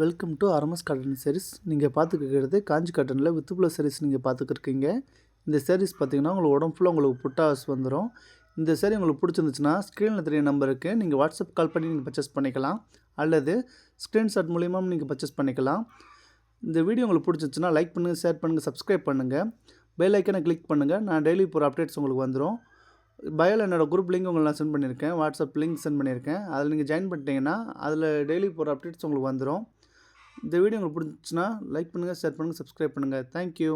Welcome to RMS cotton saris. நீங்கள் பார்த்துக்கிறது காஞ்சி காட்டனில் வித் ப்ளவுஸ் சாரீஸ் நீங்கள் பார்த்துக்கிருக்கீங்க. இந்த சாரீஸ் பார்த்தீங்கன்னா உங்களுக்கு உடம்பு ஃபுல்லாக உங்களுக்கு புட்டாஸ் வந்துடும். இந்த சாரீ உங்களுக்கு பிடிச்சிருந்துச்சுன்னா ஸ்க்ரீனில் தெரிய நம்பருக்கு நீங்கள் வாட்ஸ்அப் கால் பண்ணி நீங்கள் பர்ச்சேஸ் பண்ணிக்கலாம், அல்லது ஸ்க்ரீன்ஷாட் மூலிமா நீங்கள் பர்ச்சேஸ் பண்ணிக்கலாம். இந்த வீடியோ உங்களுக்கு பிடிச்சிருச்சுன்னா லைக் பண்ணுங்கள், ஷேர் பண்ணுங்கள், சப்ஸ்கிரைப் பண்ணுங்கள், பெல் ஐக்கனை கிளிக் பண்ணுங்கள். நான் டெய்லி போகிற அப்டேட்ஸ் உங்களுக்கு வந்துடும். பயோவில் என்னோடய குரூப் லிங்க் உங்களுக்கு நான் சென்ட் பண்ணியிருக்கேன், வாட்ஸ்அப் லிங்க் சென்ட் பண்ணியிருக்கேன். அதில் நீங்கள் ஜாயின் பண்ணிட்டீங்கன்னா அதில் டெய்லி போகிற அப்டேட்ஸ் உங்களுக்கு வந்துடும். இந்த வீடியோ உங்களுக்கு பிடிச்சிச்சுன்னா லைக் பண்ணுங்கள், ஷேர் பண்ணுங்கள், சப்ஸ்கிரைப் பண்ணுங்கள். தேங்க்யூ.